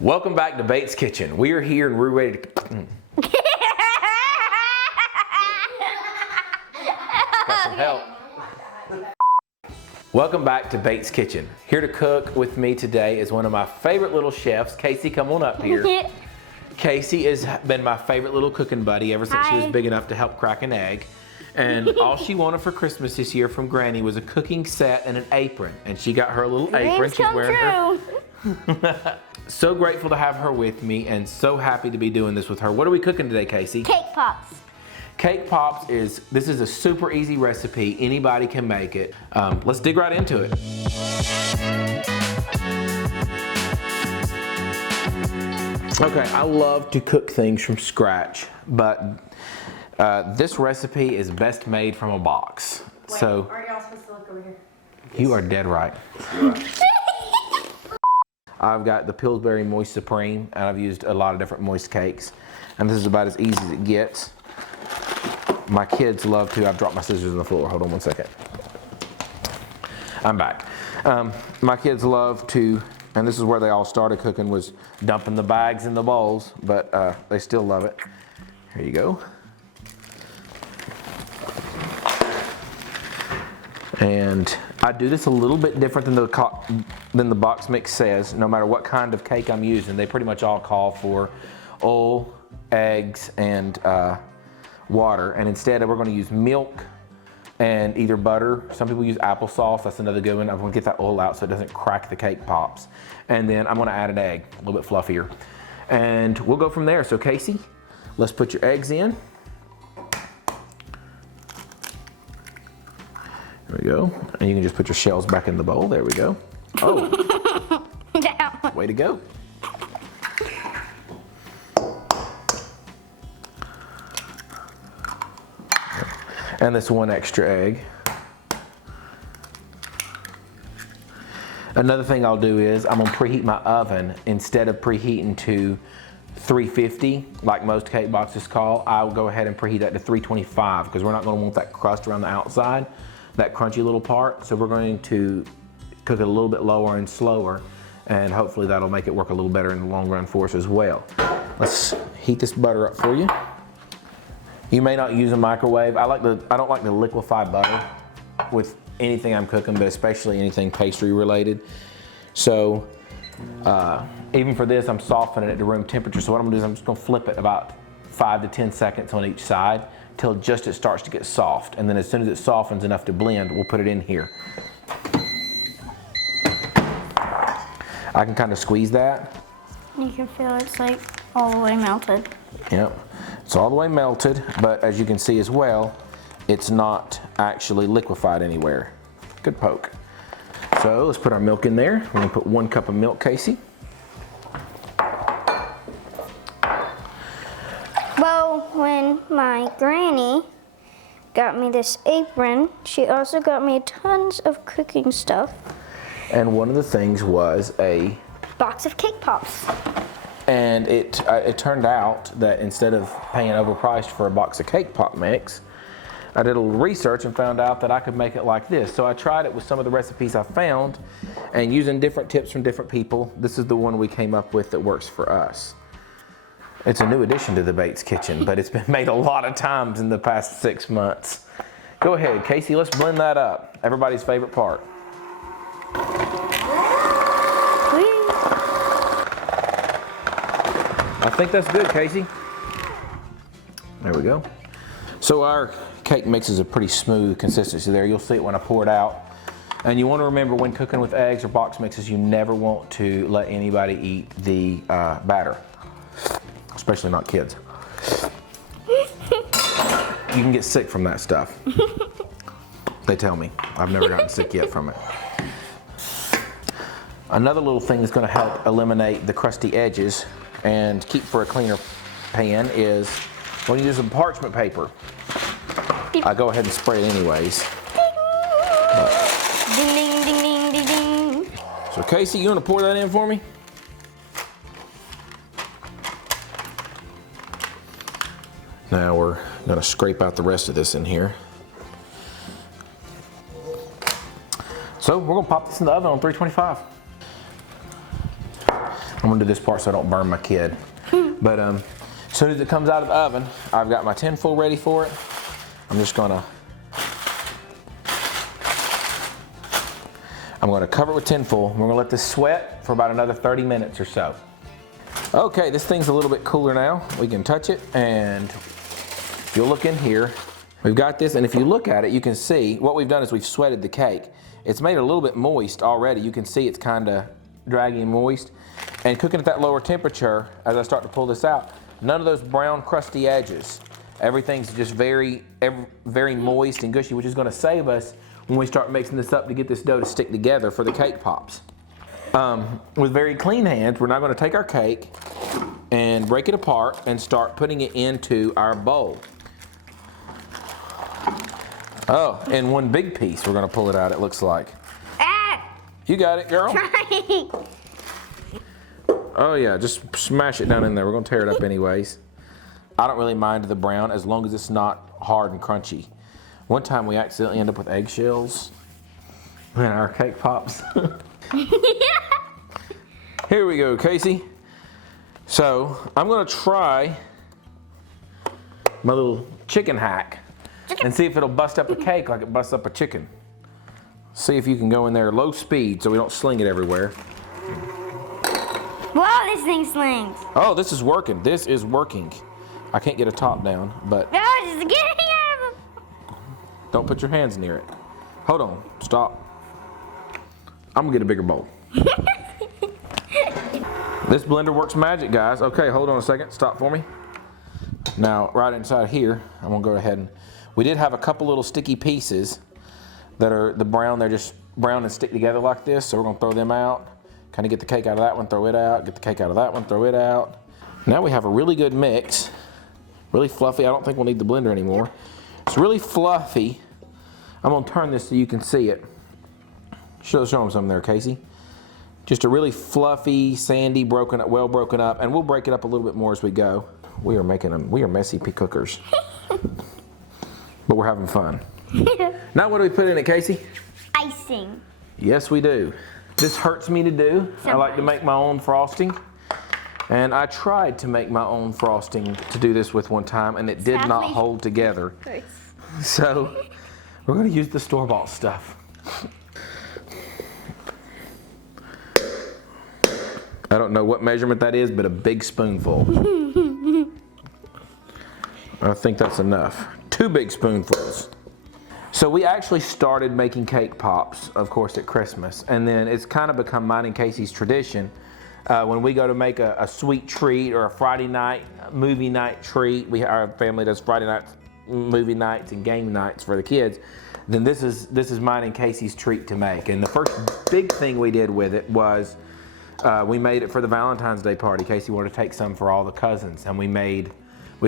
Welcome back to Bates Kitchen. We are here and we're ready to... Got some help. Welcome back to Bates Kitchen. Here to cook with me today is one of my favorite little chefs. Kaci, come on up here. Kaci has been my favorite little cooking buddy ever since she was big enough to help crack an egg. And all she wanted for Christmas this year from Granny was a cooking set and an apron. And she got her a little apron. She's wearing her. So grateful to have her with me and so happy to be doing this with her. What are we cooking today, Kaci? Cake pops. Cake pops this is a super easy recipe. Anybody can make it. Let's dig right into it. Okay, I love to cook things from scratch, but this recipe is best made from a box. Wait, so are y'all supposed to look over here? You are dead right. I've got the Pillsbury Moist Supreme, and I've used a lot of different moist cakes, and this is about as easy as it gets. My kids love to. I've dropped my scissors on the floor. Hold on one second. I'm back. My kids love to, and this is where they all started cooking, was dumping the bags in the bowls, but they still love it. Here you go. And I do this a little bit different than the box mix says. No matter what kind of cake I'm using, they pretty much all call for oil, eggs, and water. And instead, we're going to use milk and either butter. Some people use applesauce. That's another good one. I'm going to get that oil out so it doesn't crack the cake pops. And then I'm going to add an egg, a little bit fluffier. And we'll go from there. So Kaci, let's put your eggs in. There we go. And you can just put your shells back in the bowl. There we go. Oh, way to go. And this one extra egg. Another thing I'll do is I'm gonna preheat my oven. Instead of preheating to 350, like most cake boxes call, I'll go ahead and preheat that to 325 because we're not gonna want that crust around the outside, that crunchy little part. So we're going to cook it a little bit lower and slower, and hopefully that'll make it work a little better in the long run for us as well. Let's heat this butter up for you. You may not use a microwave. I don't like to liquefy butter with anything I'm cooking, but especially anything pastry related. So even for this, I'm softening it to room temperature. So what I'm gonna do is I'm just gonna flip it about 5 to 10 seconds on each side till just it starts to get soft. And then as soon as it softens enough to blend, we'll put it in here. I can kind of squeeze that. You can feel it's like all the way melted. Yep, it's all the way melted, but as you can see as well, it's not actually liquefied anywhere. Good poke. So let's put our milk in there. We're gonna put 1 cup of milk, Kaci. Well, when my granny got me this apron, she also got me tons of cooking stuff. And one of the things was a box of cake pops. And it turned out that instead of paying overpriced for a box of cake pop mix, I did a little research and found out that I could make it like this. So I tried it with some of the recipes I found, and using different tips from different people, this is the one we came up with that works for us. It's a new addition to the Bates Kitchen, but it's been made a lot of times in the past 6 months. Go ahead, Kaci, let's blend that up. Everybody's favorite part. I think that's good, Kaci. There we go. So our cake mix is a pretty smooth consistency there. You'll see it when I pour it out. And you want to remember when cooking with eggs or box mixes, you never want to let anybody eat the batter, especially not kids. You can get sick from that stuff. They tell me. I've never gotten sick yet from it. Another little thing that's going to help eliminate the crusty edges and keep for a cleaner pan is when you use some parchment paper. I go ahead and spray it anyways. Ding, ding, ding, ding, ding, ding. So Kaci, you want to pour that in for me? Now we're going to scrape out the rest of this in here. So we're going to pop this in the oven on 325. I'm gonna do this part so I don't burn my kid. But as soon as it comes out of the oven, I've got my tin foil ready for it. I'm gonna cover it with tin foil. We're gonna let this sweat for about another 30 minutes or so. Okay, this thing's a little bit cooler now. We can touch it, and if you'll look in here, we've got this, and if you look at it, you can see what we've done is we've sweated the cake. It's made it a little bit moist already. You can see it's kind of draggy and moist. And cooking at that lower temperature, as I start to pull this out, none of those brown crusty edges. Everything's just very moist and gushy, which is gonna save us when we start mixing this up to get this dough to stick together for the cake pops. With very clean hands, we're now gonna take our cake and break it apart and start putting it into our bowl. Oh, in one big piece, we're gonna pull it out, it looks like. Ah! You got it, girl. Oh yeah, just smash it down in there. We're gonna tear it up anyways. I don't really mind the brown as long as it's not hard and crunchy. One time we accidentally ended up with eggshells in our cake pops. Here we go, Kaci. So I'm gonna try my little chicken hack and see if it'll bust up a cake like it busts up a chicken. See if you can go in there low speed so we don't sling it everywhere. Wow, this thing slings. Oh, this is working. This is working. I can't get a top down, but No, just get it out of it. don't put your hands near it. Hold on, stop. I'm gonna get a bigger bowl. This blender works magic, guys. Okay, hold on a second, stop for me. Now, right inside here, I'm gonna go ahead and, we did have a couple little sticky pieces that are the brown, they're just brown and stick together like this, so we're gonna throw them out. Kind of get the cake out of that one, throw it out, get the cake out of that one, throw it out. Now we have a really good mix, really fluffy. I don't think we'll need the blender anymore. It's really fluffy. I'm gonna turn this so you can see it. Show them something there, Kaci. Just a really fluffy, sandy, broken up, well broken up, and we'll break it up a little bit more as we go. We are making them, we are messy pea cookers. But we're having fun. Now what do we put in it, Kaci? Icing. Yes, we do. This hurts me to do. I like to make my own frosting. And I tried to make my own frosting to do this with one time, and it did not hold together. So we're gonna use the store-bought stuff. I don't know what measurement that is, but a big spoonful. I think that's enough. 2 big spoonfuls. So we actually started making cake pops, of course, at Christmas, and then it's kind of become mine and Kaci's tradition. When we go to make a sweet treat or a Friday night movie night treat, our family does Friday night movie nights and game nights for the kids. Then this is mine and Kaci's treat to make. And the first big thing we did with it was we made it for the Valentine's Day party. Kaci wanted to take some for all the cousins, and we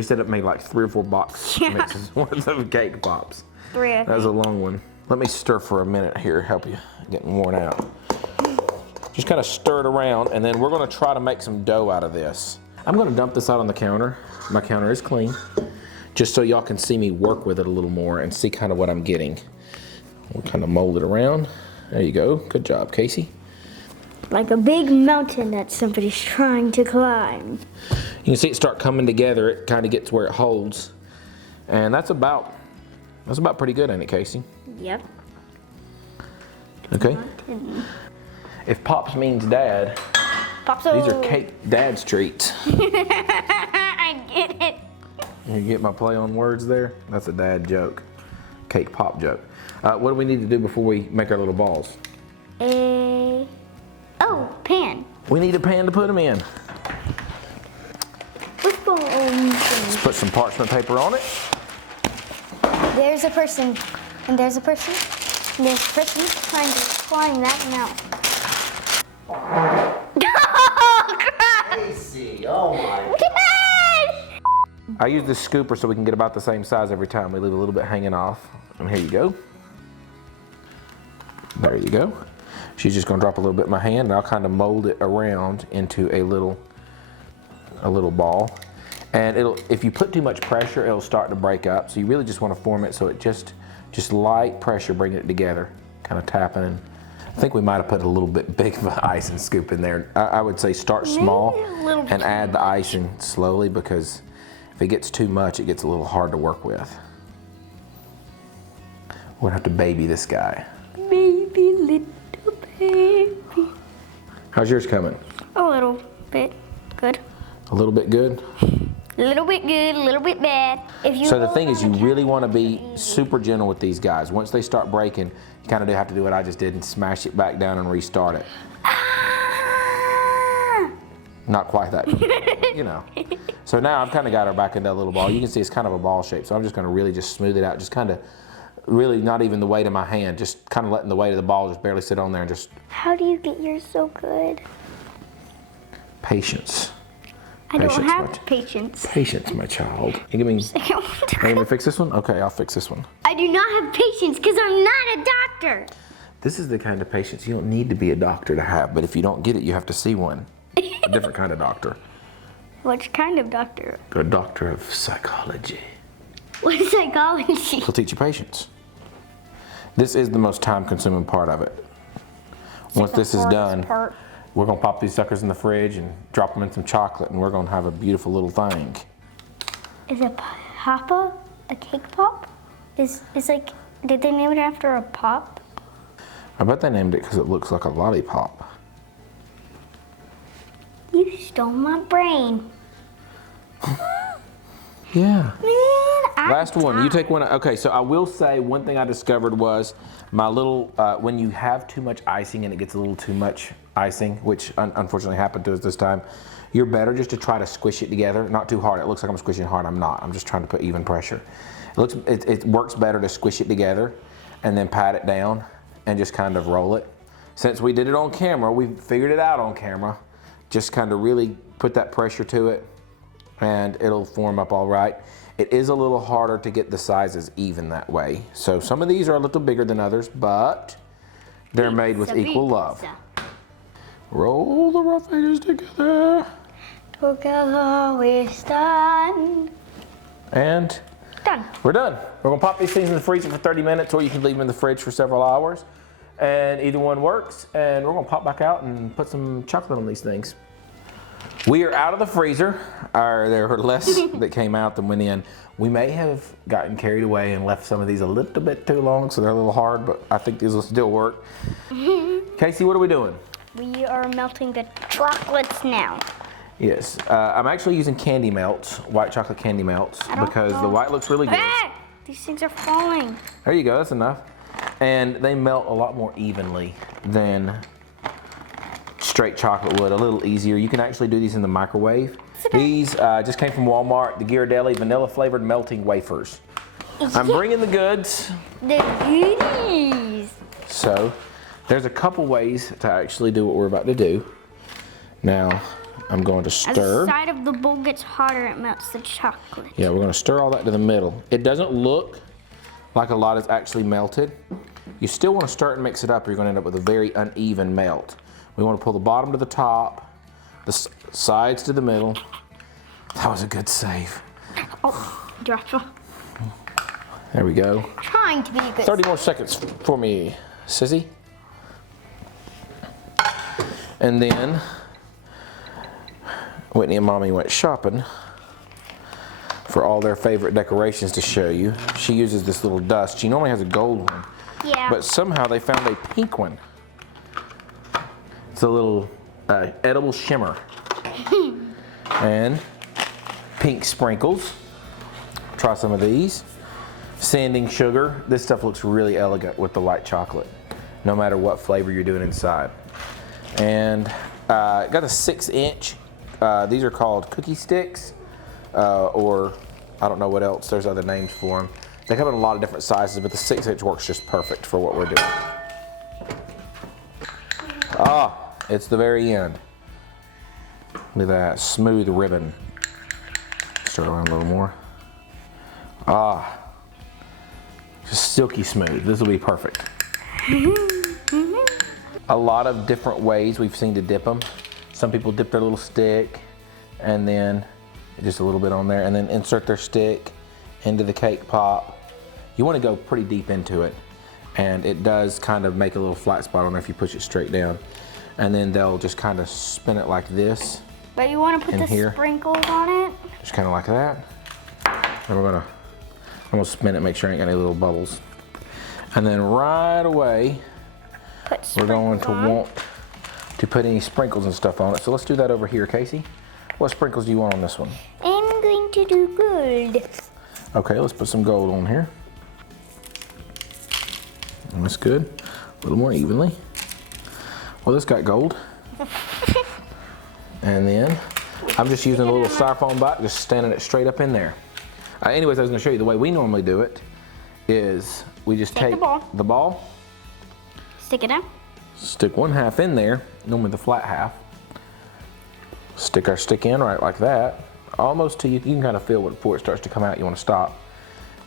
set up made like 3 or 4 box mixes worth of cake pops. 3. That was a long one. Let me stir for a minute here, help you getting worn out. Just kind of stir it around, and then we're gonna try to make some dough out of this. I'm gonna dump this out on the counter. My counter is clean, just so y'all can see me work with it a little more and see kind of what I'm getting. We'll kind of mold it around. There you go, good job, Kaci. Like a big mountain that somebody's trying to climb. You can see it start coming together. It kind of gets where it holds. And that's about pretty good, ain't it, Kaci? Yep. Okay. If Pops means Dad, these are cake Dad's treats. I get it. You get my play on words there? That's a dad joke. Cake pop joke. What do we need to do before we make our little balls? Pan. We need a pan to put them in. Let's put some parchment paper on it. There's a person, and there's a person, and there's a person trying to climb that mountain. Kaci, oh my. I use this scooper so we can get about the same size every time. We leave a little bit hanging off. And here you go. There you go. She's just gonna drop a little bit in my hand, and I'll kind of mold it around into a little ball. And if you put too much pressure, it'll start to break up. So you really just want to form it so it just light pressure, bringing it together, kind of tapping. I think we might have put a little bit big of an icing scoop in there. I would say start small and add the icing slowly, because if it gets too much, it gets a little hard to work with. We're gonna have to baby this guy. Baby, little baby. How's yours coming? A little bit good. A little bit good? A little bit good, a little bit bad. If you So the thing is, you really want to be super gentle with these guys. Once they start breaking, you kind of do have to do what I just did and smash it back down and restart it. Ah! Not quite that, you know. So now I've kind of got her back into a little ball. You can see it's kind of a ball shape. So I'm just going to really just smooth it out. Just kind of, really not even the weight of my hand. Just kind of letting the weight of the ball just barely sit on there and just. How do you get yours so good? Patience. I don't have patience. Patience, my child. You give me. You want me to fix this one? Okay, I'll fix this one. I do not have patience because I'm not a doctor. This is the kind of patience you don't need to be a doctor to have, but if you don't get it, you have to see one. A different kind of doctor. Which kind of doctor? A doctor of psychology. What is psychology? He'll teach you patience. This is the most time-consuming part of it. Once this is done, we're gonna pop these suckers in the fridge and drop them in some chocolate, and we're gonna have a beautiful little thing. Is a papa a cake pop? Is like, did they name it after a pop? I bet they named it because it looks like a lollipop. You stole my brain. Yeah. Man, Last one. You take one. Okay, so I will say one thing I discovered was my little, when you have too much icing and it gets a little too much icing, which unfortunately happened to us this time, you're better just to try to squish it together. Not too hard. It looks like I'm squishing hard. I'm not. I'm just trying to put even pressure. It works better to squish it together and then pat it down and just kind of roll it. Since we did it on camera, we figured it out on camera. Just kind of really put that pressure to it and it'll form up all right. It is a little harder to get the sizes even that way. So some of these are a little bigger than others, but they're made with equal love. Roll the rough edges together. Together we stand. And Done. we're done. We're gonna pop these things in the freezer for 30 minutes, or you can leave them in the fridge for several hours. And either one works, and we're gonna pop back out and put some chocolate on these things. We are out of the freezer. There were less that came out than went in. We may have gotten carried away and left some of these a little bit too long, so they're a little hard, but I think these will still work. Kaci, what are we doing? We are melting the chocolates now. Yes, I'm actually using candy melts, white chocolate candy melts, because the white looks really good. Ah, these things are falling. There you go, that's enough. And they melt a lot more evenly than straight chocolate would, a little easier. You can actually do these in the microwave. These just came from Walmart, the Ghirardelli vanilla flavored melting wafers. I'm bringing the goods. The goodies. So there's a couple ways to actually do what we're about to do. Now I'm going to As stir. the side of the bowl gets hotter, it melts the chocolate. Yeah, we're going to stir all that to the middle. It doesn't look like a lot is actually melted. You still want to stir it and mix it up, or you're going to end up with a very uneven melt. We want to pull the bottom to the top, the sides to the middle. That was a good save. Oh, dropped one. There we go. Trying to be a good 30 more seconds for me, sissy. And then Whitney and Mommy went shopping for all their favorite decorations to show you. She uses this little dust. She normally has a gold one. Yeah. But somehow they found a pink one. It's a little edible shimmer. And pink sprinkles. Try some of these. Sanding sugar. This stuff looks really elegant with the white chocolate, no matter what flavor you're doing inside. And got a 6-inch. These are called cookie sticks, or I don't know what else. There's other names for them. They come in a lot of different sizes, but the 6-inch works just perfect for what we're doing. Ah, it's the very end. Look at that smooth ribbon. Stir around a little more. Ah, just silky smooth. This will be perfect. A lot of different ways we've seen to dip them. Some people dip their little stick and then just a little bit on there and then insert their stick into the cake pop. You want to go pretty deep into it. and it does kind of make a little flat spot on there if you push it straight down. And then they'll just kind of spin it like this. But you want to put the sprinkles on it? Just kind of like that. And I'm gonna spin it, make sure I ain't got any little bubbles. And then right away, we're going to want to put any sprinkles and stuff on it. So let's do that over here, Kaci. What sprinkles do you want on this one? I'm going to do gold. Okay, let's put some gold on here. And that's good. A little more evenly. Well, this got gold. And then I'm just using a little styrofoam box, just standing it straight up in there. Anyways, I was gonna show you the way we normally do it is we just take the ball, stick it in, stick one half in there, normally the flat half, stick our stick in right like that, almost till you can kind of feel it before it starts to come out, you wanna stop.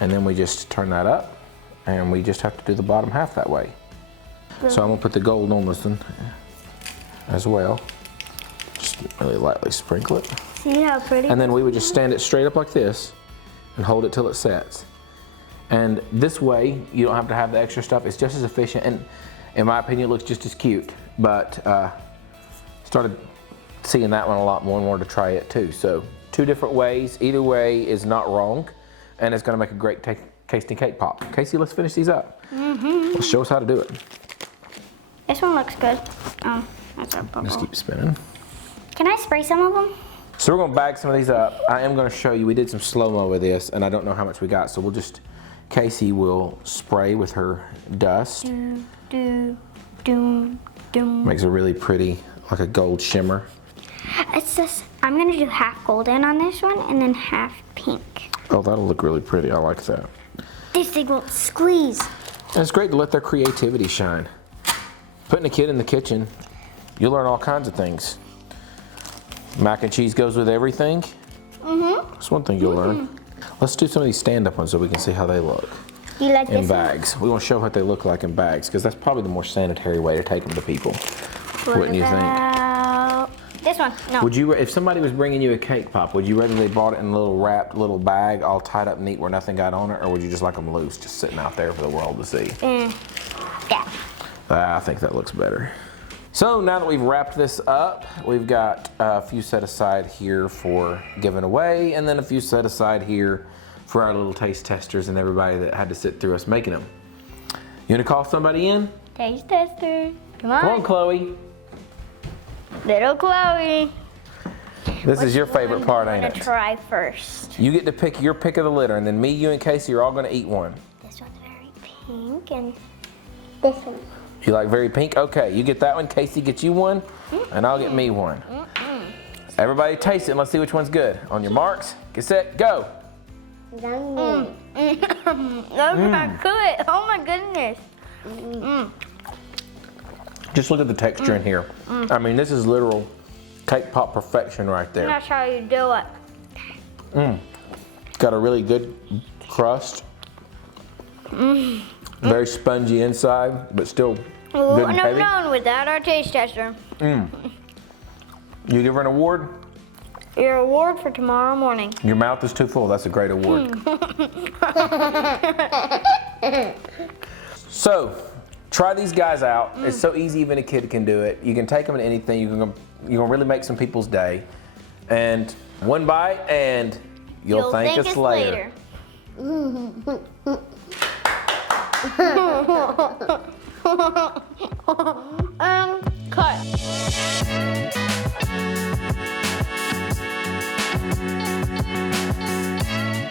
And then we just turn that up and we just have to do the bottom half that way. So I'm gonna put the gold on this one as well. Just really lightly sprinkle it. See how pretty? And then we would just stand it straight up like this and hold it till it sets. And this way, you don't have to have the extra stuff. It's just as efficient, and in my opinion, it looks just as cute. But started seeing that one a lot more and wanted to try it too. So 2 different ways. Either way is not wrong, and it's gonna make a great tasting cake pop. Kaci, let's finish these up. Let's show us how to do it. This one looks good. That's a bubble. Just keep spinning. Can I spray some of them? So we're gonna bag some of these up. I am gonna show you, we did some slow-mo with this, and I don't know how much we got, so we'll just, Kaci will spray with her dust. Makes a really pretty, like a gold shimmer. It's just, I'm gonna do half golden on this one and then half pink. Oh, that'll look really pretty, I like that. This thing won't squeeze. And it's great to let their creativity shine. Putting a kid in the kitchen, you'll learn all kinds of things. Mac and cheese goes with everything. That's one thing you'll learn. Let's do some of these stand-up ones so we can see how they look. You like in this bags. We want to show what they look like in bags because that's probably the more sanitary way to take them to people. Wouldn't you think? This one, no. Would you, if somebody was bringing you a cake pop, would you rather they bought it in a little wrapped little bag, all tied up neat where nothing got on it, or would you just like them loose, just sitting out there for the world to see? Yeah. I think that looks better. So now that we've wrapped this up, we've got a few set aside here for giving away, and then a few set aside here for our little taste testers and everybody that had to sit through us making them. You wanna call somebody in? Taste tester. Come on. Come on, Chloe. Little Chloe. This is your favorite part, ain't it? I'm gonna try first. You get to pick your pick of the litter, and then me, you, and Kaci are all gonna eat one. This one's very pink, and this one. You like very pink? Okay, you get that one. Kaci gets you one, and I'll get me one. Everybody taste it and let's see which one's good. On your marks, get set, go. That's not good. Oh my goodness. Just look at the texture in here. I mean, this is literal cake pop perfection right there. That's how you do it. Got a really good crust. Very spongy inside, but still good and heavy. Known without our taste tester. You give her an award? Your award for tomorrow morning. Your mouth is too full. That's a great award. So, try these guys out. It's so easy, even a kid can do it. You can take them to anything. You're gonna really make some people's day. And one bite, and you'll thank us later. Cut.